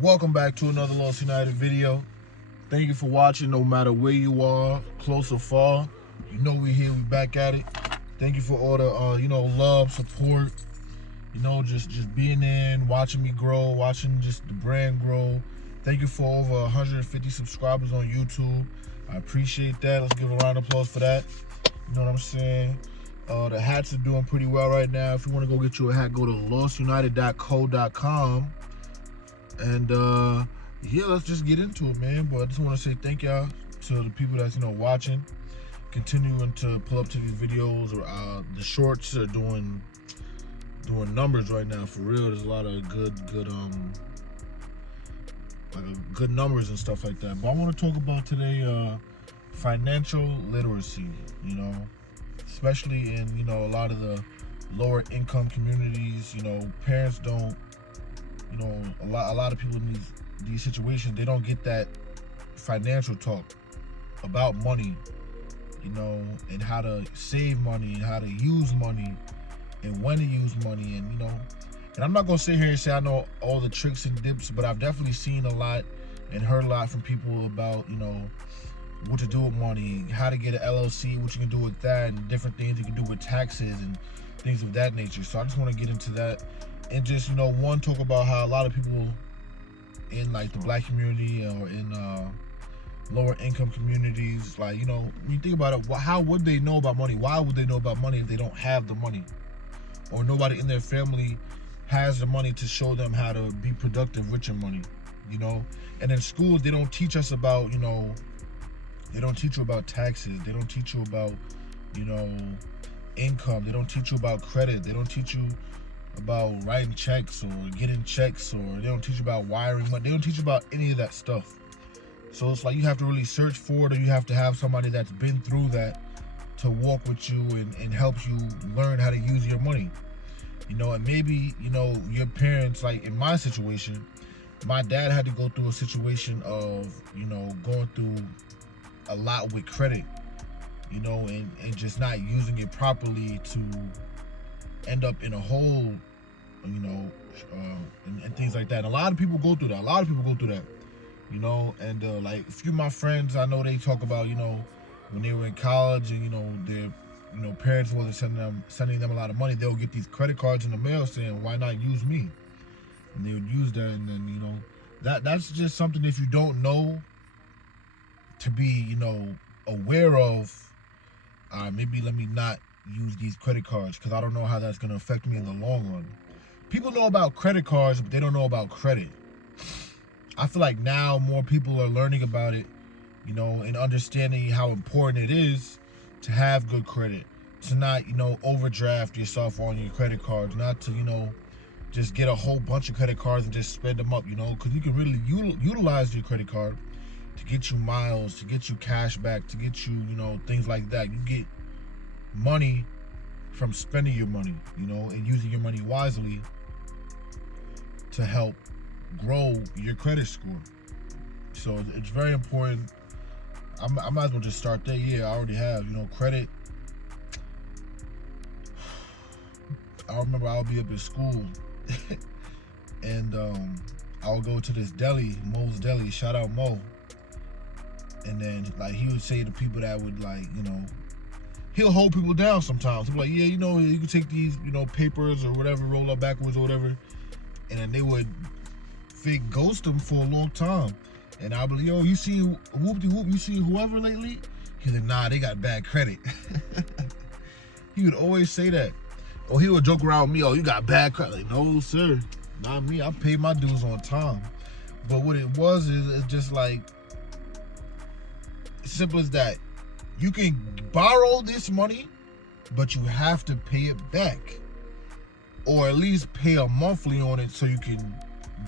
Welcome back to another Lost United video. Thank you for watching, no matter where you are, close or far. You know we're here, we back at it. Thank you for all the love, support. Just being in, watching me grow, watching just the brand grow. Thank you for over 150 subscribers on YouTube. I appreciate that. Let's give a round of applause for that. You know what I'm saying? The hats are doing pretty well right now. If you want to go get you a hat, go to lostunited.co.com. And yeah, let's just get into it, man. But I just want to say thank y'all to the people that's watching, continuing to pull up to these videos. Or the shorts are doing numbers right now, for real. There's a lot of good numbers and stuff like that. But I want to talk about today financial literacy. Especially in a lot of the lower income communities. Parents don't. A lot of people in these situations, they don't get that financial talk about money, and how to save money and how to use money and when to use money. And I'm not gonna sit here and say I know all the tricks and dips, but I've definitely seen a lot and heard a lot from people about what to do with money, how to get an LLC, what you can do with that, and different things you can do with taxes and things of that nature. So I just want to get into that. And just, talk about how a lot of people in like the black community or in lower income communities, like, when you think about it, how would they know about money? Why would they know about money if they don't have the money? Or nobody in their family has the money to show them how to be productive with your money, And in schools, they don't teach us about, they don't teach you about taxes. They don't teach you about, income. They don't teach you about credit. They don't teach you about writing checks or getting checks, or they don't teach you about wiring money. They don't teach you about any of that stuff. So it's like you have to really search for it, or you have to have somebody that's been through that to walk with you and help you learn how to use your money. And maybe, your parents, like in my situation, my dad had to go through a situation of, going through a lot with credit, and just not using it properly to end up in a hole, and things like that. And a lot of people go through that. And like a few of my friends, I know they talk about, when they were in college and, their, parents wasn't sending them a lot of money, they'll get these credit cards in the mail saying, why not use me? And they would use that. And then, that's just something, if you don't know, to be, aware of, maybe let me not use these credit cards because I don't know how that's going to affect me in the long run. People know about credit cards, but they don't know about credit. I feel like now more people are learning about it, and understanding how important it is to have good credit, to not, overdraft yourself on your credit cards, not to, just get a whole bunch of credit cards and just spend them up, because you can really utilize your credit card to get you miles, to get you cash back, to get you, things like that. You get money from spending your money, and using your money wisely to help grow your credit score. So it's very important. I might as well just start there. Yeah, I already have, credit. I remember I'll be up at school and I'll go to this deli, Mo's Deli, shout out Mo. And then like he would say to people that would like, he'll hold people down sometimes. He'll be like, yeah, you can take these, papers or whatever, roll up backwards or whatever. And then they would fake ghost them for a long time. And I'll be like, yo, you see whoop-de-whoop, you see whoever lately? He's like, nah, they got bad credit. He would always say that. Or he would joke around with me, oh, you got bad credit. Like, no, sir, not me. I paid my dues on time. But what it was is it's just like, simple as that. You can borrow this money, but you have to pay it back. Or at least pay a monthly on it so you can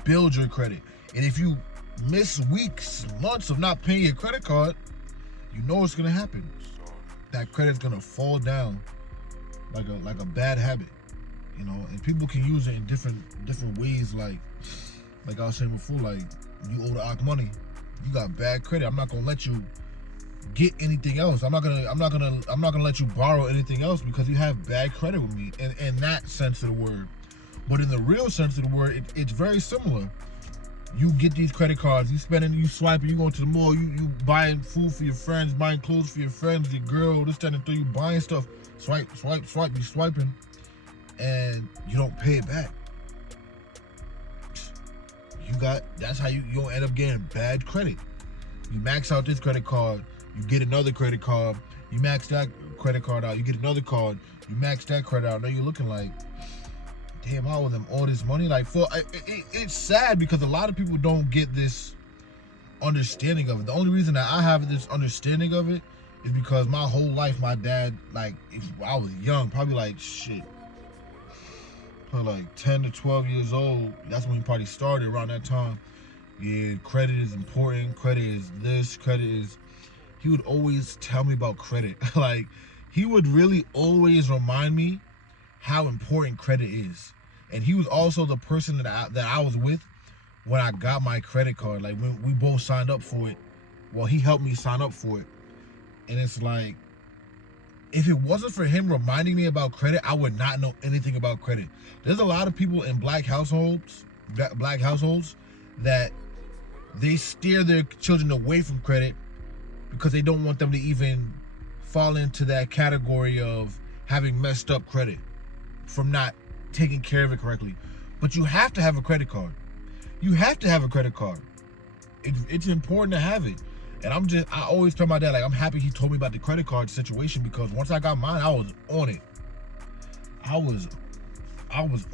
build your credit. And if you miss weeks, months of not paying your credit card, you know what's gonna happen. That credit's gonna fall down like a bad habit. And people can use it in different ways, like I was saying before, like you owe the Ak money, you got bad credit. I'm not gonna let you get anything else. I'm not gonna let you borrow anything else because you have bad credit with me. In that sense of the word. But in the real sense of the word, it's very similar. You get these credit cards, you spending, you swiping, you going to the mall, you buying food for your friends, buying clothes for your friends, your girl, this, that, and through you buying stuff. Swipe, you swiping, and you don't pay it back. That's how you'll end up getting bad credit. You max out this credit card, you get another credit card, you max that credit card out, you get another card, you max that credit out. Now you're looking like, damn, I owe them all this money. Like, it's sad because a lot of people don't get this understanding of it. The only reason that I have this understanding of it is because my whole life, my dad, like, if I was young, probably like 10 to 12 years old, that's when he probably started around that time. Yeah, credit is important. Credit is this. He would always tell me about credit. Like, he would really always remind me how important credit is. And he was also the person that I was with when I got my credit card. Like, when we both signed up for it. Well, he helped me sign up for it. And it's like, if it wasn't for him reminding me about credit, I would not know anything about credit. There's a lot of people in black households that they steer their children away from credit because they don't want them to even fall into that category of having messed up credit from not taking care of it correctly. But you have to have a credit card. You have to have a credit card. It's important to have it. And I always tell my dad, like, I'm happy he told me about the credit card situation, because once I got mine, I was on it. I was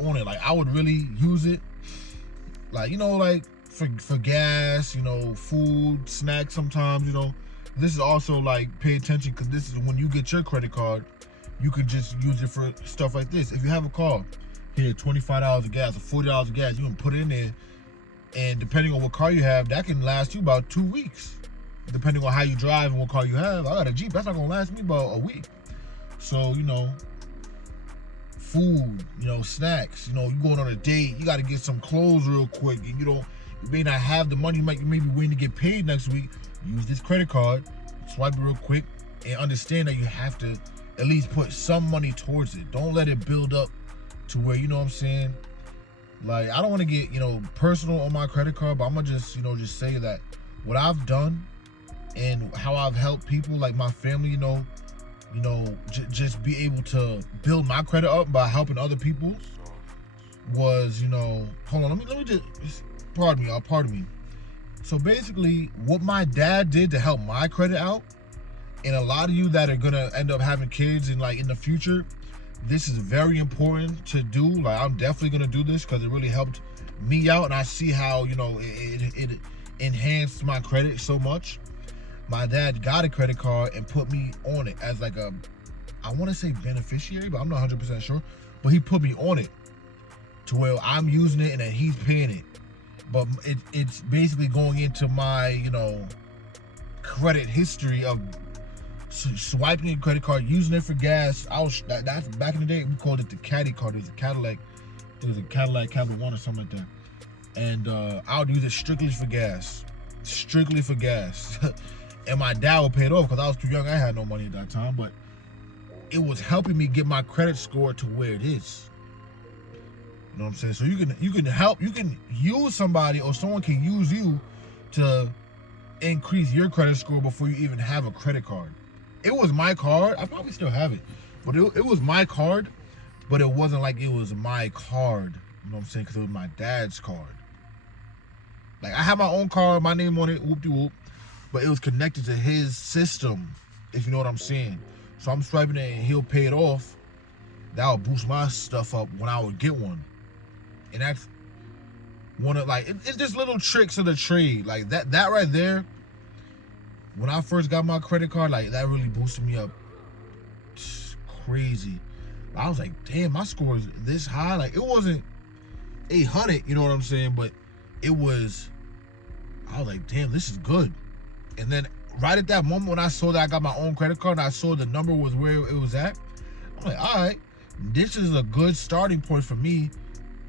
on it. Like, I would really use it. Like, like for gas, food, snacks sometimes, This is also like, pay attention, because this is when you get your credit card, you can just use it for stuff like this. If you have a car, here, $25 of gas or $40 of gas, you can put it in there. And depending on what car you have, that can last you about 2 weeks. Depending on how you drive and what car you have. I got a Jeep, that's not gonna last me about a week. So, food, snacks, you going on a date, you gotta get some clothes real quick, and you may not have the money, you may be waiting to get paid next week. Use this credit card, swipe it real quick, and understand that you have to at least put some money towards it. Don't let it build up to where, you know what I'm saying? Like, I don't want to get, personal on my credit card, but I'm gonna just, just say that what I've done and how I've helped people, like my family, just be able to build my credit up by helping other people was, hold on, let me just, pardon me, pardon me. So basically, what my dad did to help my credit out, and a lot of you that are gonna end up having kids in the future, this is very important to do. Like, I'm definitely gonna do this because it really helped me out, and I see how, it enhanced my credit so much. My dad got a credit card and put me on it as like I want to say beneficiary, but I'm not 100% sure. But he put me on it to where I'm using it and then he's paying it. But it's basically going into my, credit history of swiping a credit card, using it for gas. That's back in the day, we called it the Caddy card. It was a Cadillac Capital One or something like that. And I would use it strictly for gas. And my dad would pay it off because I was too young. I had no money at that time, but it was helping me get my credit score to where it is. You know what I'm saying? So you can use somebody, or someone can use you to increase your credit score before you even have a credit card. It was my card. I probably still have it, but it was my card, but it wasn't like it was my card. You know what I'm saying? Because it was my dad's card. Like, I have my own card, my name on it, whoop-de-whoop, but it was connected to his system, if you know what I'm saying. So I'm swiping it and he'll pay it off. That would boost my stuff up when I would get one. And that's one of, it's just little tricks of the trade. Like, that right there, when I first got my credit card, that really boosted me up crazy. I was like, damn, my score is this high. Like, it wasn't 800, you know what I'm saying? But I was like, damn, this is good. And then right at that moment when I saw that I got my own credit card and I saw the number was where it was at, I'm like, all right, this is a good starting point for me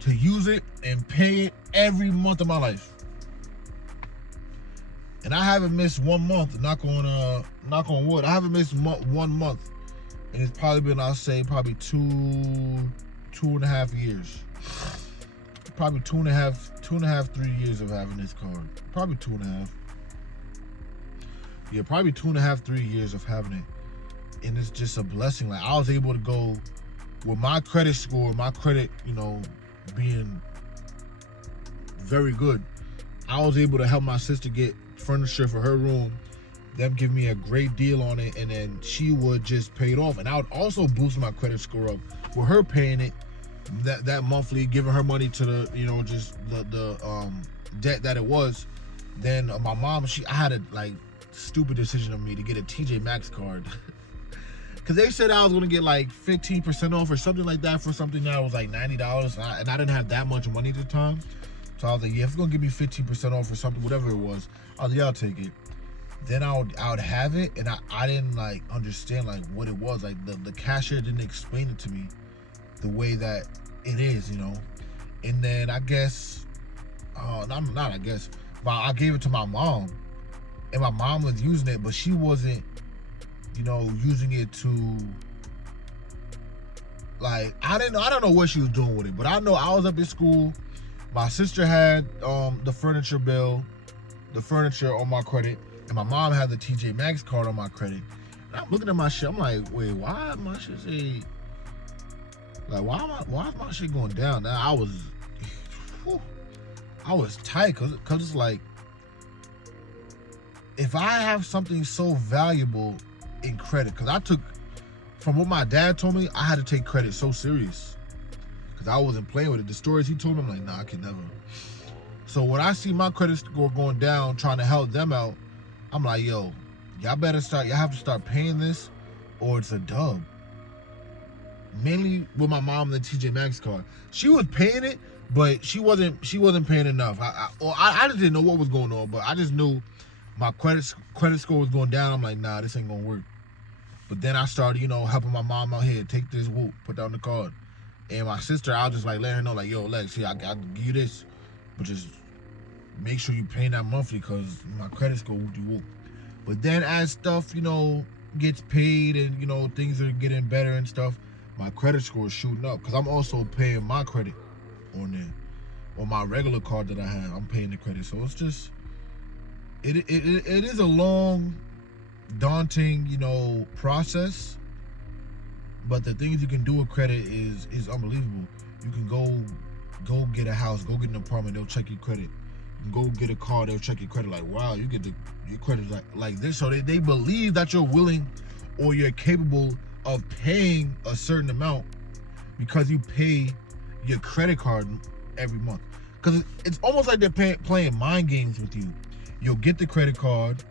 to use it and pay it every month of my life. And I haven't missed 1 month, knock on wood. I haven't missed 1 month. And it's probably been, I'll say, probably two and a half years. Probably two and a half 2.5, 3 years of having this card. Probably 2.5. Yeah, probably 2.5, 3 years of having it. And it's just a blessing. Like, I was able to go with my credit score, my credit, being very good. I was able to help my sister get furniture for her room. Them give me a great deal on it, and then she would just pay it off. And I would also boost my credit score up with her paying it that monthly, giving her money to the, just the debt that it was. Then my mom, I had a stupid decision of me to get a TJ Maxx card. Cause they said I was gonna get 15% off or something like that for something that was $90, and I didn't have that much money at the time. So I was like, yeah, if you're gonna give me 15% off or something, whatever it was, I was like, yeah, I'll take it. Then I would have it, and I didn't understand what it was. The cashier didn't explain it to me the way that it is, And then I guess, not I guess, but I gave it to my mom, and my mom was using it, but she wasn't, using it to I don't know what she was doing with it, but I know I was up in school. My sister had the furniture bill, the furniture on my credit, and my mom had the TJ Maxx card on my credit. And I'm looking at my shit, I'm like, wait, why my shit say, why is my shit going down? Now I was tight, cause it's if I have something so valuable in credit, cause I took, from what my dad told me, I had to take credit so serious, cause I wasn't playing with it. The stories he told me, I'm like, nah, I can never. So when I see my credit score going down, trying to help them out, I'm like, yo, y'all have to start paying this, or it's a dub. Mainly with my mom and the TJ Maxx card. She was paying it, but she wasn't paying enough. I just didn't know what was going on, but I just knew my credit score was going down. I'm like, nah, this ain't gonna work. But then I started, helping my mom out here, take this, whoop, put down the card. And my sister, I'll just let her know, yo, Lex, see, I give you this, but just make sure you pay that monthly, because my credit score whoop-de-whoop. But then as stuff, gets paid and, things are getting better and stuff, my credit score is shooting up, because I'm also paying my credit on there. On my regular card that I have, I'm paying the credit. So it's just, it is a long, daunting, process. But the things you can do with credit is unbelievable. You can go get a house, go get an apartment, they'll check your credit. You can go get a car, they'll check your credit. Wow, you get your credit like this. So they believe that you're willing or you're capable of paying a certain amount because you pay your credit card every month. Because it's almost like they're playing mind games with you. You'll get the credit card,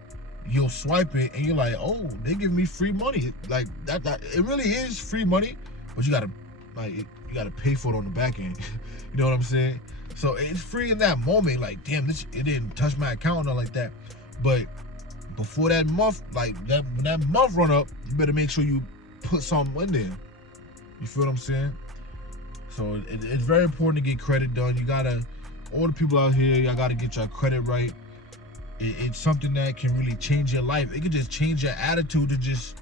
you'll swipe it, and you're like, oh, they give me free money. That it really is free money, but you gotta pay for it on the back end. You know what I'm saying? So it's free in that moment. Damn, it didn't touch my account or like that. But before that month, when that month run up, you better make sure you put something in there. You feel what I'm saying? So it's very important to get credit done. You gotta, all the people out here, y'all gotta get your credit right. It's something that can really change your life. It can just change your attitude to just,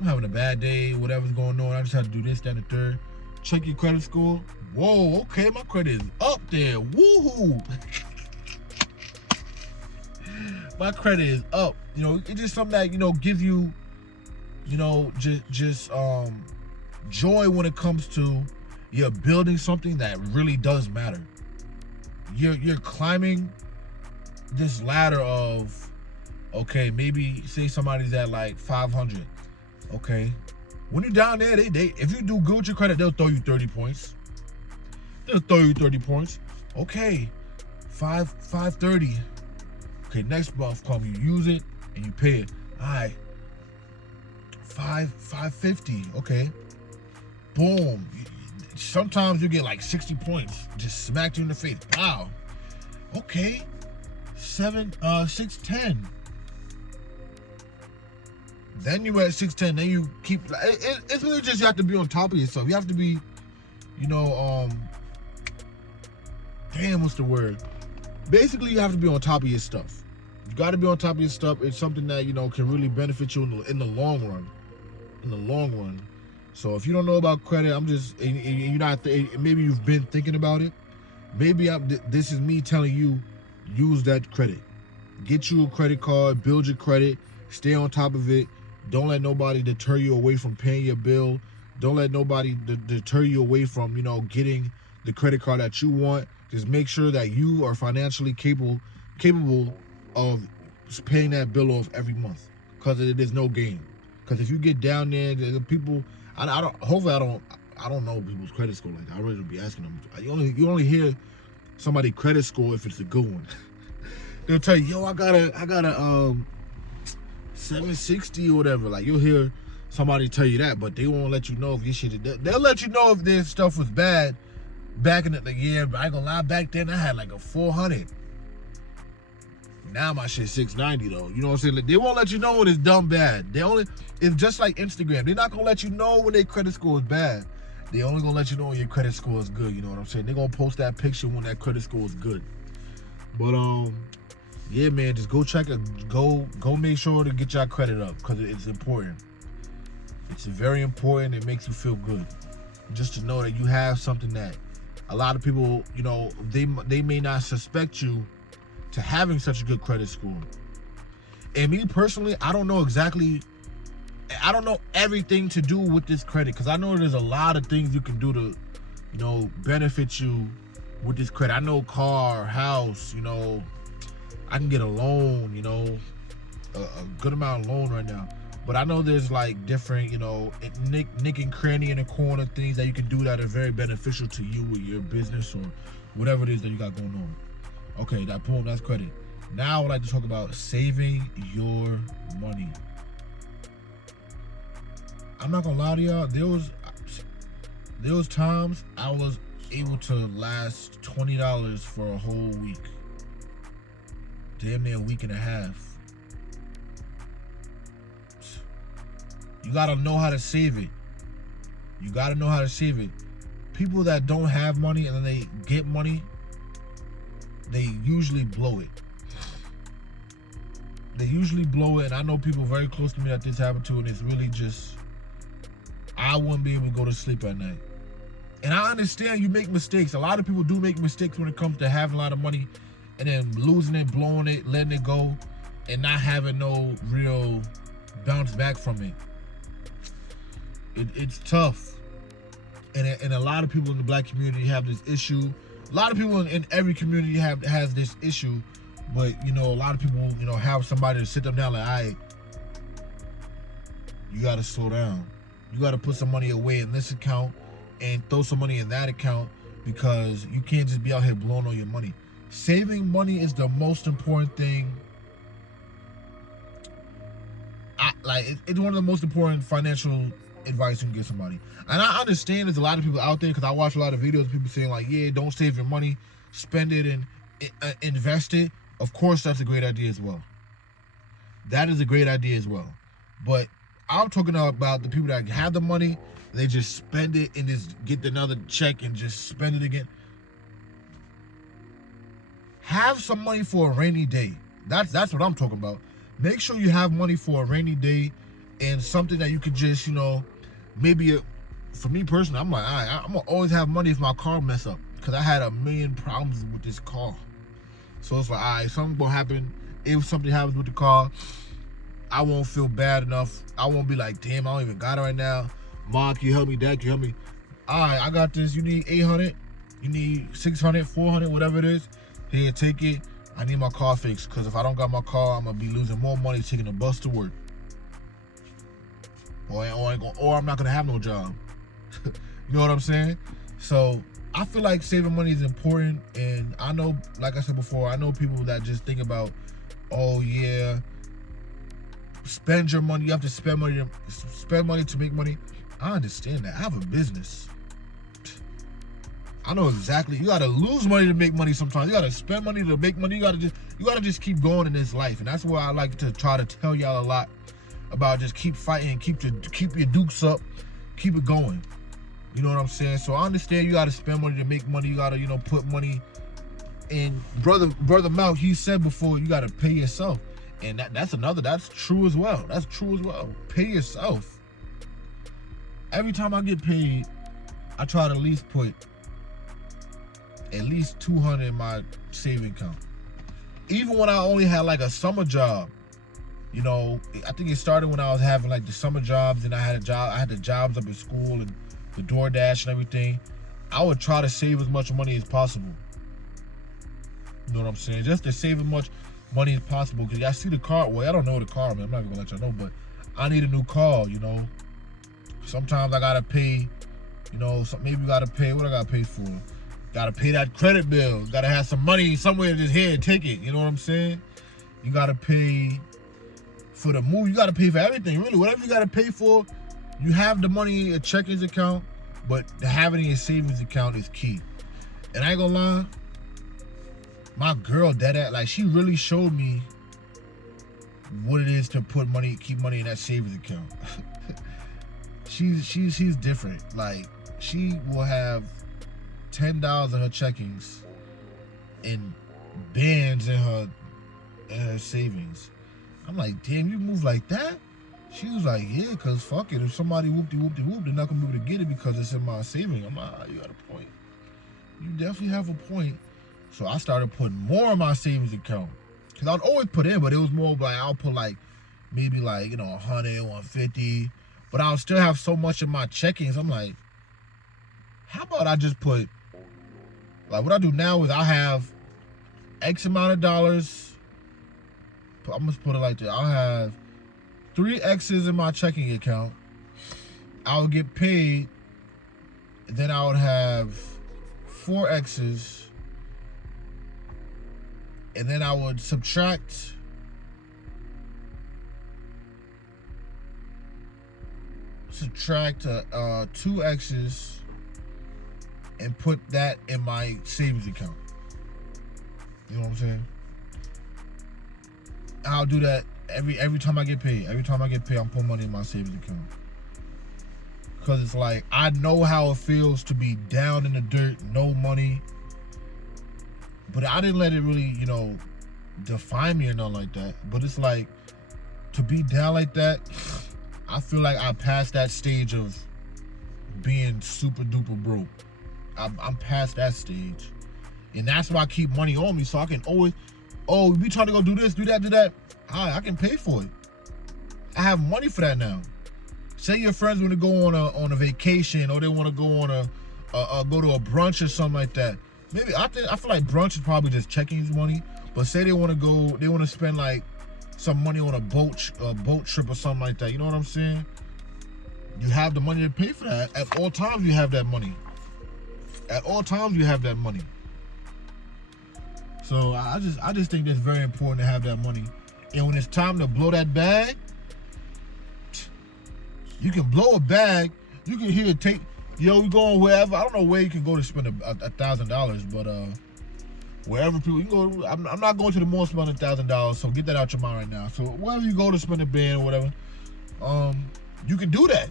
I'm having a bad day, whatever's going on, I just have to do this, that, and the third. Check your credit score. Whoa, okay, my credit is up there. Woohoo! My credit is up. It's just something that, gives you, just joy when it comes to you're building something that really does matter. You're climbing this ladder of, okay, maybe say somebody's at 500. Okay, when you're down there, they if you do good with your credit, they'll throw you 30 points. They'll throw you 30 points. Okay, 530. Okay, next month come, you use it and you pay it. All right, 550. Okay, boom. Sometimes you get 60 points, just smacked you in the face. Wow. Okay, 610. Then you at 610. Then you keep. It's really just, you have to be on top of yourself. You have to be, damn, what's the word? Basically, you have to be on top of your stuff. You got to be on top of your stuff. It's something that can really benefit you in the long run. In the long run. So if you don't know about credit, I'm just, you're not. Maybe you've been thinking about it. Maybe this is me telling you, use that credit. Get you a credit card, build your credit, stay on top of it. Don't let nobody deter you away from paying your bill. Don't let nobody deter you away from, getting the credit card that you want. Just make sure that you are financially capable of paying that bill off every month, because there's no game. Because if you get down there, the people, I don't know people's credit score like that. I really don't be asking them. You only hear somebody credit score if it's a good one. They'll tell you, yo, I got a 760 or whatever. Like, you'll hear somebody tell you that, but they won't let you know if your shit. They'll let you know if their stuff was bad back in the year. But I ain't gonna lie, back then I had like a 400. Now my shit's 690 though. You know what I'm saying? Like, they won't let you know when it's dumb bad. It's just like Instagram. They're not gonna let you know when their credit score is bad. They only gonna let you know when your credit score is good. You know what I'm saying? They're gonna post that picture when that credit score is good. But yeah, man, just go check it. Go make sure to get your credit up, because it's important. It's very important. It makes you feel good. Just to know that you have something that a lot of people, they may not suspect you to having such a good credit score. And me personally, I don't know everything to do with this credit, because I know there's a lot of things you can do to, benefit you with this credit. I know car, house, I can get a loan, a good amount of loan right now. But I know there's like different, nick and cranny in the corner things that you can do that are very beneficial to you with your business or whatever it is that you got going on. Okay, that's credit. Now I would like to talk about saving your money. I'm not gonna lie to y'all, there was times I was able to last $20 for a whole week. Damn near a week and a half. You gotta know how to save it. People that don't have money and then they get money, they usually blow it. And I know people very close to me that this happened to, and it's really just, I wouldn't be able to go to sleep at night. And I understand you make mistakes. A lot of people do make mistakes when it comes to having a lot of money and then losing it, blowing it, letting it go, and not having no real bounce back from it. It's tough. And a lot of people in the black community have this issue. A lot of people in every community has this issue, but a lot of people have somebody to sit them down like, all right, you gotta slow down. You gotta put some money away in this account and throw some money in that account, because you can't just be out here blowing all your money. Saving money is the most important thing. It's one of the most important financial advice you can give somebody. And I understand there's a lot of people out there, because I watch a lot of videos of people saying like, yeah, don't save your money, spend it and invest it. Of course, that's a great idea as well. That is a great idea as well. But I'm talking about the people that have the money, they just spend it and just get another check and just spend it again. Have some money for a rainy day. That's what I'm talking about. Make sure you have money for a rainy day and something that you could just, maybe for me personally, I'm like, all right, I'm gonna always have money if my car mess up, because I had a million problems with this car. So it's like, all right, something gonna happen. If something happens with the car, I won't feel bad enough. I won't be like, damn, I don't even got it right now. Mom, can you help me? Dad, can you help me? All right, I got this. You need 800, you need 600, 400, whatever it is. Here, take it. I need my car fixed, because if I don't got my car, I'm gonna be losing more money taking the bus to work. Or I'm not gonna have no job. You know what I'm saying? So I feel like saving money is important, and I know, like I said before, I know people that just think about, oh yeah, spend your money. You have to spend money to make money. I understand that. I have a business. I know exactly. You gotta lose money to make money sometimes. You gotta spend money to make money. You gotta just keep going in this life, and that's why I like to try to tell y'all a lot about just keep fighting, keep your dukes up, keep it going. You know what I'm saying? So I understand you gotta spend money to make money. You gotta, put money in. Brother Mount, he said before, you gotta pay yourself. And that's true as well. Pay yourself. Every time I get paid, I try to at least put at least 200 in my saving account. Even when I only had like a summer job, you know, I think it started when I was having like the summer jobs, and I had the jobs up at school and the DoorDash and everything. I would try to save as much money as possible. You know what I'm saying? Just to save as much money as possible. Because I see the car. Well, I don't know the car, man. I'm not even going to let y'all know. But I need a new car, you know. Sometimes I got to pay, you know, maybe you got to pay. What I got to pay for? Got to pay that credit bill. Got to have some money somewhere to just here and take it. You know what I'm saying? You got to pay for the move. You got to pay for everything, really. Whatever you got to pay for, you have the money in a checking account, but having it in a savings account is key. And I ain't gonna lie, my girl, like, she really showed me what it is to keep money in that savings account. she's different. Like, she will have $10 in her checkings and bands in her savings. I'm like, damn, you move like that? She was like, yeah, because fuck it. If somebody whoop-de-whoop-de-whoop, they're not going to be able to get it because it's in my savings. I'm like, you got a point. You definitely have a point. So I started putting more in my savings account. Because I'd always put in, but it was more like, I'll put like, maybe like, you know, 100, 150. But I'll still have so much in my checkings. I'm like, how about I just put, like, what I do now is I have X amount of dollars. I'm going to put it like this. I'll have 3 X's in my checking account. I would get paid. Then I would have 4 X's. And then I would subtract 2 X's and put that in my savings account. You know what I'm saying? I'll do that every time I get paid. Every time I get paid, I'm putting money in my savings account. Because it's like, I know how it feels to be down in the dirt, no money. But I didn't let it really, you know, define me or nothing like that. But it's like, to be down like that, I feel like I passed that stage of being super duper broke. I'm past that stage. And that's why I keep money on me, so I can always, oh, we trying to go do this, do that, do that. I can pay for it. I have money for that now. Say your friends want to go on a vacation, or they want to go on go to a brunch or something like that. Maybe I feel like brunch is probably just checking money. But say they want to spend like some money on a boat trip or something like that. You know what I'm saying? You have the money to pay for that. At all times you have that money. At all times you have that money. So I just think that's very important to have that money. And when it's time to blow that bag, you can blow a bag. You can here take, yo, we going wherever. I don't know where you can go to spend $1,000, but wherever people, you can go. I'm not going to the mall to spend $1,000, so get that out your mind right now. So wherever you go to spend a band or whatever, you can do that.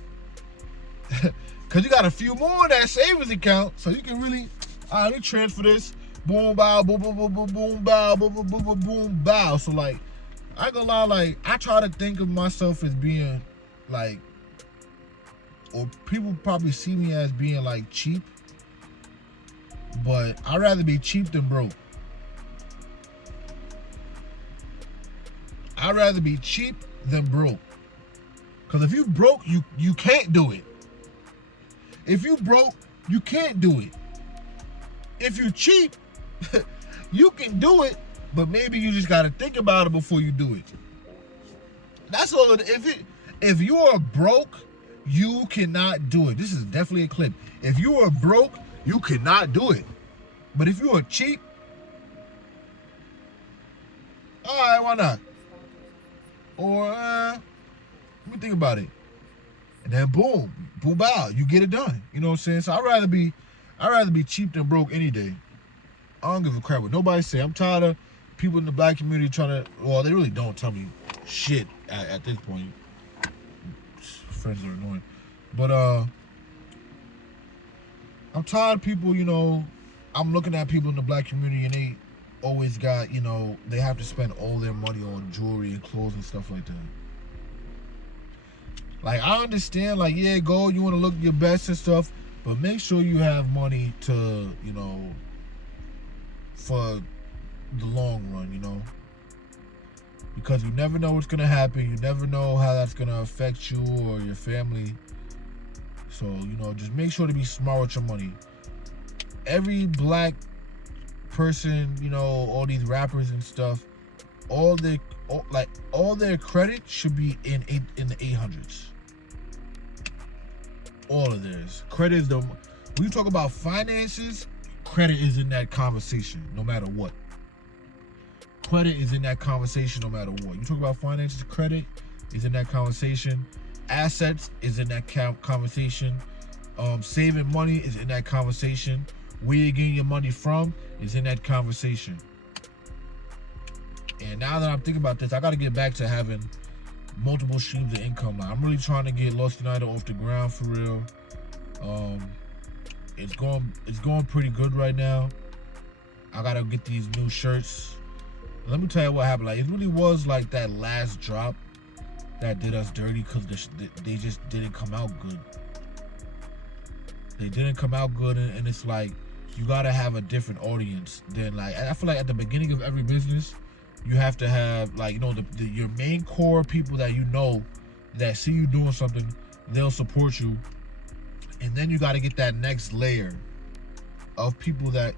Cause you got a few more in that savings account, so you can really, all right, let me transfer this. Boom, bow, boom, boom, boom, boom, boom, bow, boom, boom, boom, boom, boom, bow. So like, I ain't gonna lie, like, I try to think of myself as being like, or people probably see me as being like cheap, but I'd rather be cheap than broke. I'd rather be cheap than broke. Cause if you broke, you can't do it. If you broke, you can't do it. If you're cheap, you can do it, but maybe you just gotta think about it before you do it. That's all. If you are broke, you cannot do it. This is definitely a clip. If you are broke, you cannot do it. But if you are cheap, all right, why not? Or let me think about it. And then boom, boom, bow, you get it done. You know what I'm saying? So I'd rather be cheap than broke any day. I don't give a crap what nobody say. I'm tired of people in the black community trying to, well, they really don't tell me shit at this point. Friends are annoying. But I'm tired of people, you know, I'm looking at people in the black community and they always got, you know, they have to spend all their money on jewelry and clothes and stuff like that. Like, I understand, like, yeah, go, you want to look your best and stuff, but make sure you have money to, you know, for the long run, because you never know what's gonna happen. You never know how that's gonna affect you or your family. So, just make sure to be smart with your money. Every black person, all these rappers and stuff, all their credit should be in the 800s. All of theirs. Credit is when you talk about finances, credit is in that conversation no matter what. Credit is in that conversation no matter what. You talk about finances, credit is in that conversation. Assets is in that conversation. Saving money is in that conversation. Where you're getting your money from is in that conversation. And now that I'm thinking about this, I got to get back to having multiple streams of income. Now, I'm really trying to get Lost United off the ground for real. It's going pretty good right now. I gotta get these new shirts. Let me tell you what happened. Like, it really was like that last drop that did us dirty, because they just didn't come out good. They didn't come out good, and it's like you gotta have a different audience than, like, I feel like at the beginning of every business, you have to have, like, your main core people that that see you doing something, they'll support you. And then you got to get that next layer of people that,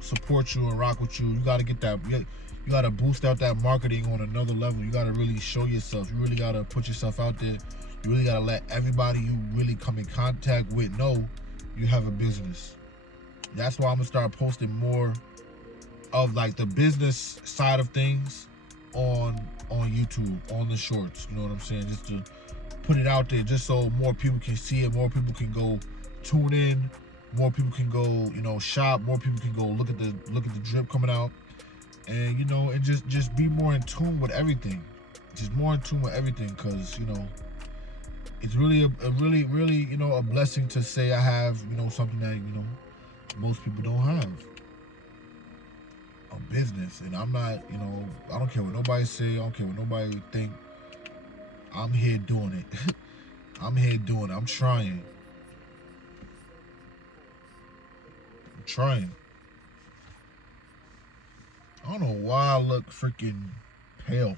support you and rock with you. You got to get that, you got to boost out that marketing on another level. You got to really show yourself. You really got to put yourself out there. You really got to let everybody you really come in contact with know you have a business. That's why I'm going to start posting more of, like, the business side of things on YouTube, on the shorts. You know what I'm saying? Just to put it out there, just so more people can see it, more people can go tune in, more people can go, shop, more people can go look at the drip coming out, and and just be more in tune with everything. Just more in tune with everything, because it's really a really a blessing to say I have something that most people don't have. A business. And I'm not, I don't care what nobody say, I don't care what nobody think. I'm here doing it. I'm here doing it. I'm trying. I don't know why I look freaking pale.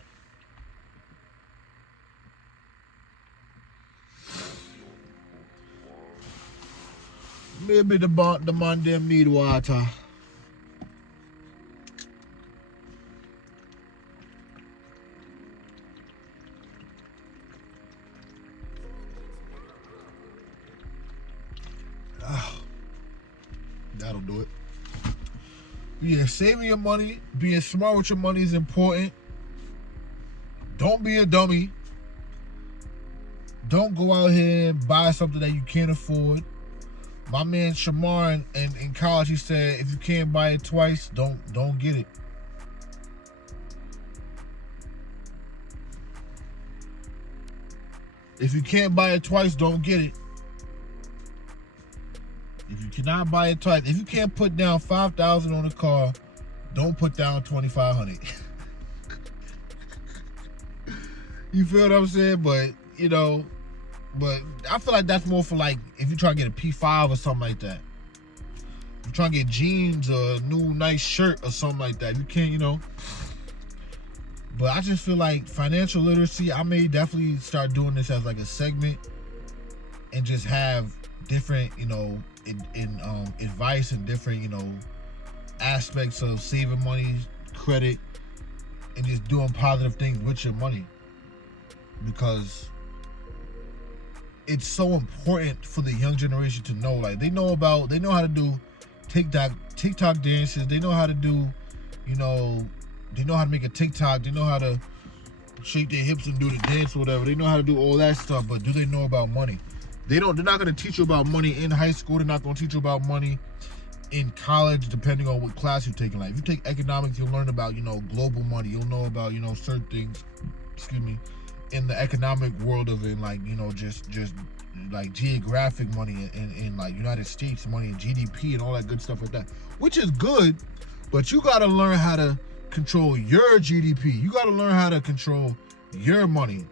Maybe the man them need water. That'll do it. Yeah, saving your money, being smart with your money is important. Don't be a dummy. Don't go out here and buy something that you can't afford. My man Shamar in college, he said, if you can't buy it twice, don't get it. If you can't buy it twice, don't get it. If you cannot buy it twice, if you can't put down $5,000 on a car, don't put down $2,500. You feel what I'm saying? But but I feel like that's more for, like, if you're trying to get a P5 or something like that. If you're trying to get jeans or a new nice shirt or something like that, you can't, But I just feel like financial literacy, I may definitely start doing this as like a segment and just have different, advice and different, aspects of saving money, credit, and just doing positive things with your money. Because it's so important for the young generation to know. Like, they know how to do TikTok dances. They know how to do, they know how to make a TikTok. They know how to shake their hips and do the dance or whatever. They know how to do all that stuff, but do they know about money? They're not going to teach you about money in high school. They're not going to teach you about money in college, depending on what class you're taking. Like, if you take economics, you'll learn about, global money. You'll know about, certain things, in the economic world of it, like, just like geographic money in like United States money and GDP and all that good stuff like that, which is good, but you got to learn how to control your GDP. You got to learn how to control your money.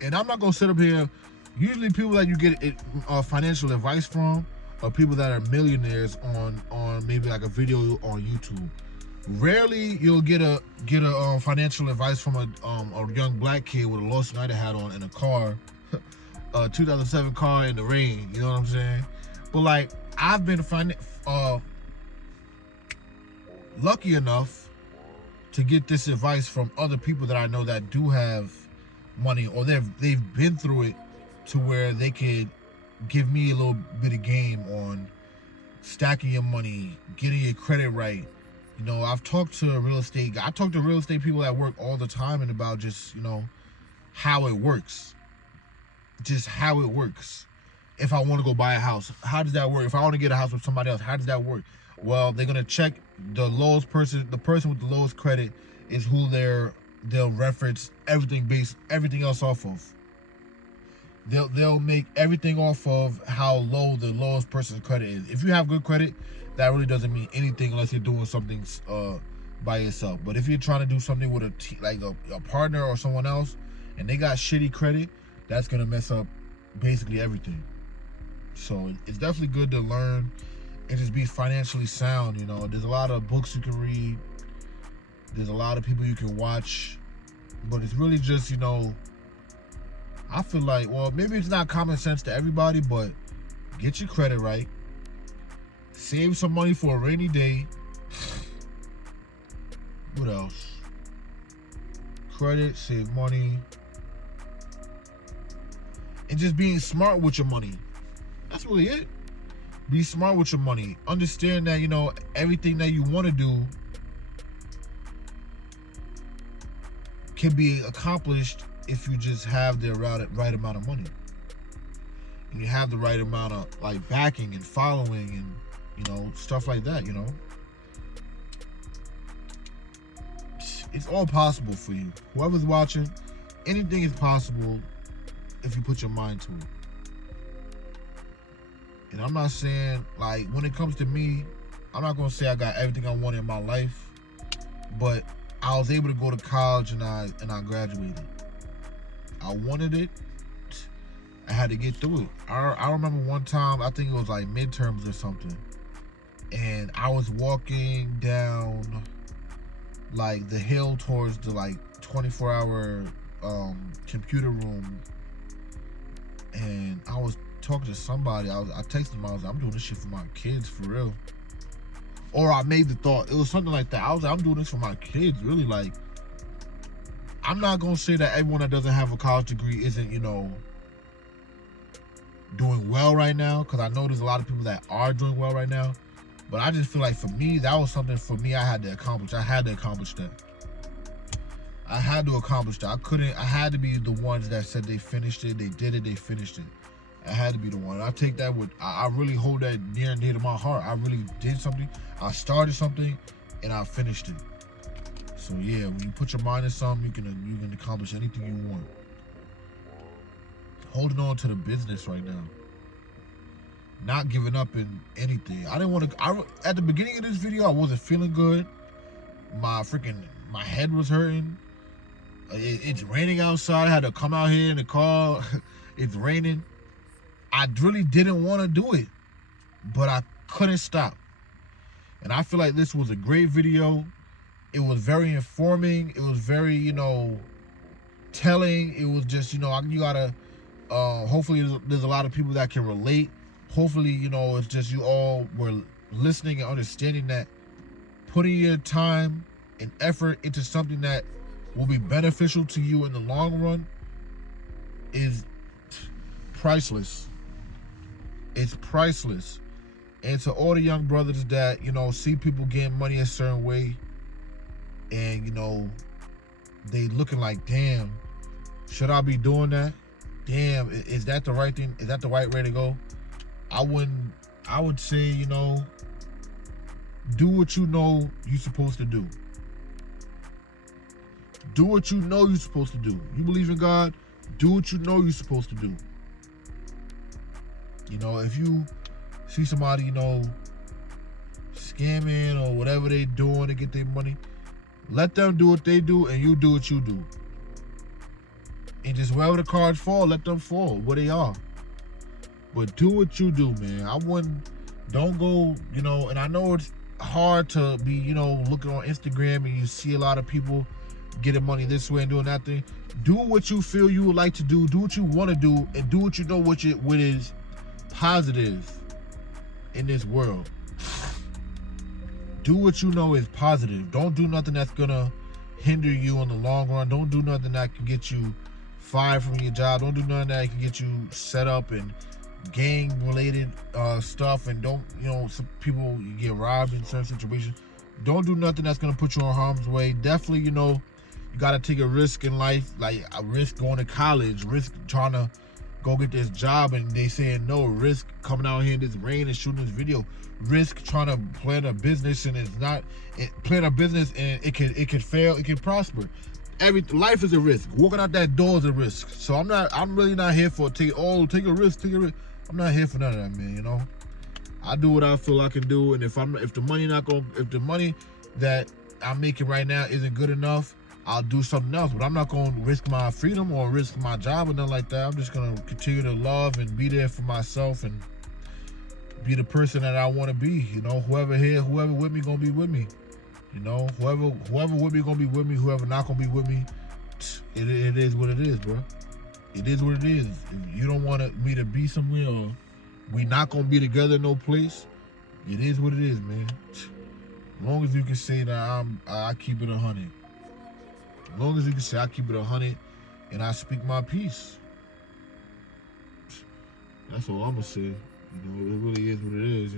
And I'm not going to sit up here. Usually people that you get financial advice from are people that are millionaires on maybe like a video on YouTube. Rarely you'll get a financial advice from a young black kid with a Lost United hat on in a car, a 2007 car in the rain. You know what I'm saying? But like, I've been lucky enough to get this advice from other people that I know that do have money, or they've been through it, to where they could give me a little bit of game on stacking your money, getting your credit right. You know, I've talked to real estate. I talk to real estate people at work all the time, and about just, you know, how it works. Just how it works. If I want to go buy a house, how does that work? If I want to get a house with somebody else, how does that work? Well, they're gonna check the lowest person. The person with the lowest credit is who they'll reference everything else off of. They'll make everything off of how low the lowest person's credit is. If you have good credit, that really doesn't mean anything unless you're doing something by yourself. But if you're trying to do something with a partner or someone else, and they got shitty credit, that's gonna mess up basically everything. So it's definitely good to learn and just be financially sound. You know, there's a lot of books you can read. There's a lot of people you can watch, but it's really just, you know, I feel like, well, maybe it's not common sense to everybody, but get your credit right. Save some money for a rainy day. What else? Credit, save money. And just being smart with your money. That's really it. Be smart with your money. Understand that, you know, everything that you want to do can be accomplished if you just have the right amount of money. And you have the right amount of like backing and following and, you know, stuff like that, you know. It's all possible for you. Whoever's watching, anything is possible if you put your mind to it. And I'm not saying, like, when it comes to me, I'm not gonna say I got everything I want in my life, but I was able to go to college and I graduated. I wanted it. I had to get through it. I remember one time, I think it was like midterms or something, and I was walking down like the hill towards the like 24-hour computer room, and I was talking to somebody. I texted him. I was like, I'm doing this shit for my kids, for real. Or I made the thought. It was something like that. I was like, I'm doing this for my kids, really. Like, I'm not gonna say that everyone that doesn't have a college degree isn't, you know, doing well right now, because I know there's a lot of people that are doing well right now. But I just feel like for me, that was something for me I had to accomplish. I had to accomplish that. I had to be the ones that said they finished it, they did it, they finished it. I had to be the one. I take that with, I really hold that near and dear to my heart. I really did something. I started something and I finished it. So yeah, when you put your mind to something, you can accomplish anything you want. Holding on to the business right now. Not giving up in anything. I didn't want to, at the beginning of this video, I wasn't feeling good. My head was hurting. It's raining outside. I had to come out here in the car. It's raining. I really didn't want to do it, but I couldn't stop. And I feel like this was a great video. It was very informing. It was very, you know, telling. It was just, you know, you gotta, hopefully there's a lot of people that can relate. Hopefully, you know, it's just you all were listening and understanding that putting your time and effort into something that will be beneficial to you in the long run is priceless. It's priceless. And to all the young brothers that, you know, see people getting money a certain way and, you know, they looking like, damn, should I be doing that? Damn, is that the right thing? Is that the right way to go? I would say, you know, do what you know you're supposed to do. Do what you know you're supposed to do. You believe in God, do what you know you're supposed to do. You know, if you see somebody, you know, scamming or whatever they doing to get their money, let them do what they do and you do what you do. And just wherever the cards fall, let them fall where they are. But do what you do, man. Don't go, you know, and I know hard to be, looking on Instagram and you see a lot of people getting money this way and doing that thing. Do what you feel you would like to do. Do what you want to do, and do what you know what is positive in this world. Do what you know is positive. Don't do nothing that's gonna hinder you in the long run. Don't do nothing that can get you fired from your job. Don't do nothing that can get you set up in gang related stuff. And don't, some people get robbed in certain situations. Don't do nothing that's gonna put you in harm's way. Definitely, you gotta take a risk in life, like a risk going to college, risk trying to go get this job and they saying no, risk coming out here in this rain and shooting this video, risk trying to plan a business and plan a business and it could fail, it could prosper. Life is a risk. Walking out that door is a risk. So I'm really not here for take a risk. I'm not here for none of that, man. I do what I feel I can do, and if the money that I'm making right now isn't good enough, I'll do something else. But I'm not going to risk my freedom or risk my job or nothing like that. I'm just going to continue to love and be there for myself and be the person that I want to be. Whoever with me gonna be with me. Whoever with me gonna be with me. Whoever not gonna be with me, it is what it is, bro. It is what it is. If you don't want me to be somewhere, or we not gonna be together in no place, it is what it is, man. As long as you can say that I keep it 100. As long as you can say I keep it 100 and I speak my peace. That's all I'm gonna say. It really is what it is,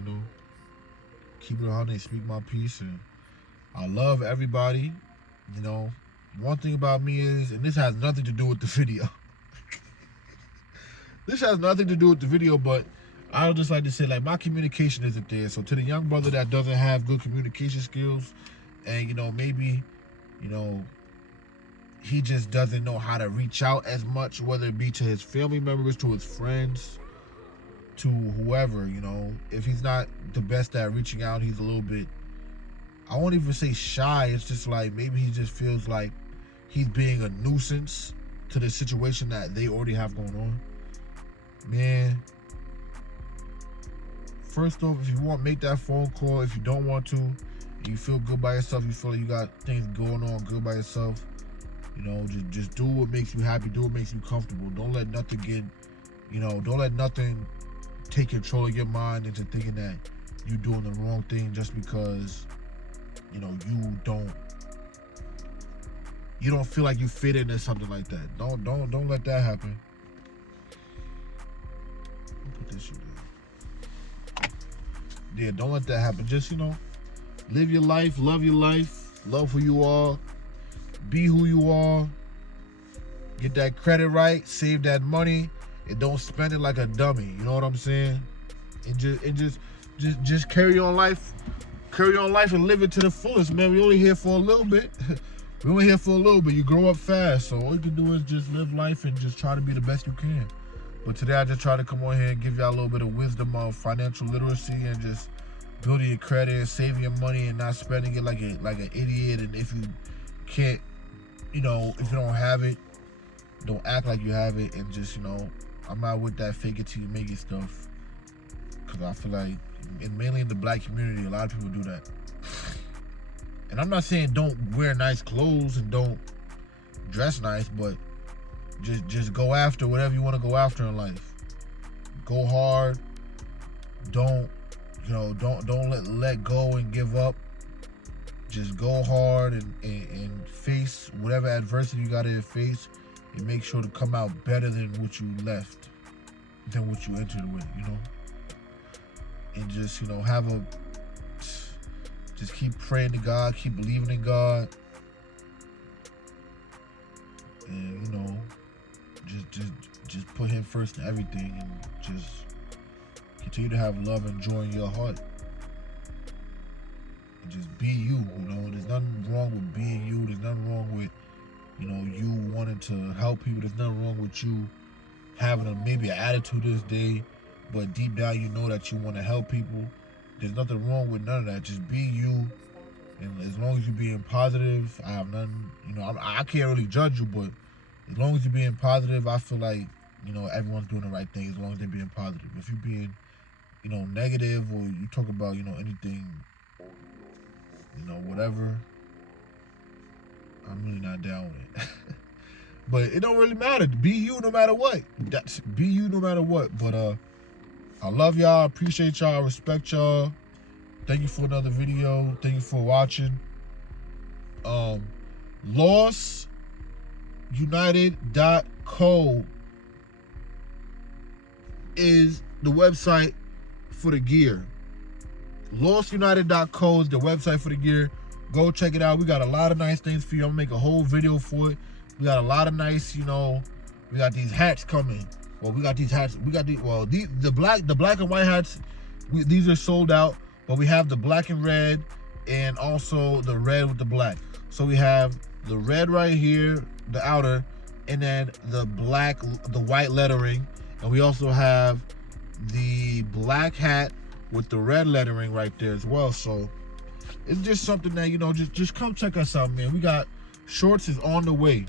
Keep it 100, speak my peace, and I love everybody. One thing about me is, and this has nothing to do with the video. This has nothing to do with the video, but I would just like to say, like, my communication isn't there. So to the young brother that doesn't have good communication skills, and maybe, he just doesn't know how to reach out as much, whether it be to his family members, to his friends, to whoever, if he's not the best at reaching out, he's a little bit, I won't even say shy. It's just like maybe he just feels like he's being a nuisance to the situation that they already have going on. Man, first off, if you want, make that phone call. If you don't want to, you feel good by yourself, you feel like you got things going on good by yourself, just do what makes you happy, do what makes you comfortable. Don't let nothing don't let nothing take control of your mind into thinking that you're doing the wrong thing just because, you don't feel like you fit in or something like that. Don't let that happen. Put this shit down. Yeah, don't let that happen. Just, live your life, love your life, love who you are, be who you are, get that credit right, save that money, and don't spend it like a dummy. You know what I'm saying? And just carry on life and live it to the fullest, man. We only here for a little bit. You grow up fast, so all you can do is just live life and just try to be the best you can. But today I just try to come on here and give y'all a little bit of wisdom of financial literacy and just building your credit, saving your money, and not spending it like an idiot. And if you can't, if you don't have it, don't act like you have it. And just, I'm not with that fake it till you make it stuff. Because I feel like, and mainly in the black community, a lot of people do that. And I'm not saying don't wear nice clothes and don't dress nice, but just go after whatever you want to go after in life. Go hard. Don't let go and give up. Just go hard and face whatever adversity you got to face, and make sure to come out better than what you left, than what you entered with, And just, just keep praying to God, keep believing in God. And, just put him first in everything, and just continue to have love and joy in your heart. And just be you, There's nothing wrong with being you. There's nothing wrong with, you wanting to help people. There's nothing wrong with you having maybe an attitude this day, but deep down you know that you want to help people. There's nothing wrong with none of that. Just be you. And as long as you're being positive, I have nothing, I can't really judge you, but as long as you're being positive, I feel like, everyone's doing the right thing as long as they're being positive. If you're being, negative, or you talk about, anything you know, whatever. I'm really not down with it. But it don't really matter. Be you no matter what. Be you no matter what. But I love y'all. Appreciate y'all. Respect y'all. Thank you for another video. Thank you for watching. LostUnited.co is the website for the gear. LostUnited.co is the website for the gear. Go check it out. We got a lot of nice things for you. I'm gonna make a whole video for it. We got a lot of nice, you know, we got these hats coming. Well, we got these hats. We got the black and white hats. These are sold out, but we have the black and red, and also the red with the black. So we have the red right here, the outer, and then the white lettering, and we also have the black hat with the red lettering right there as well. So it's just something that, you know, just come check us out, man. We got shorts is on the way.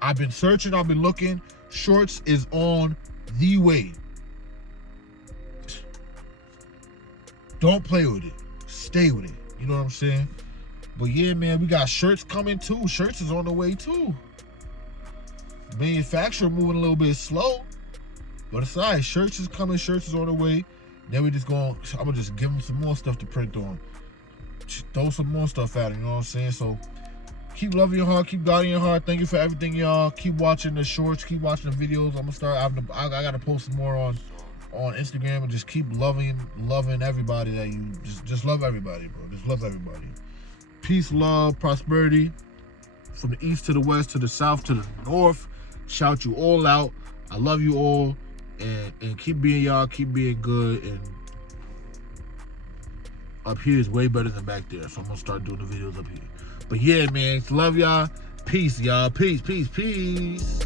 I've been searching, I've been looking. Shorts is on the way. Don't play with it. Stay with it. You know what I'm saying? But yeah, man, we got shirts coming too. Shirts is on the way too. Manufacturer moving a little bit slow, but it's all right. Shirts is coming. Shirts is on the way. Then I'm gonna just give them some more stuff to print on. Throw some more stuff at them, you know what I'm saying? So keep loving your heart, keep guarding your heart. Thank you for everything, y'all. Keep watching the shorts, keep watching the videos. I'm gonna start. I gotta post some more on Instagram, and just keep loving everybody that you just love everybody, bro. Just love everybody. Peace, love, prosperity, from the east to the west, to the south, to the north. Shout you all out. I love you all, and keep being y'all, keep being good. And up here is way better than back there, so I'm gonna start doing the videos up here. But yeah, man, love y'all. Peace, y'all. Peace, peace, peace.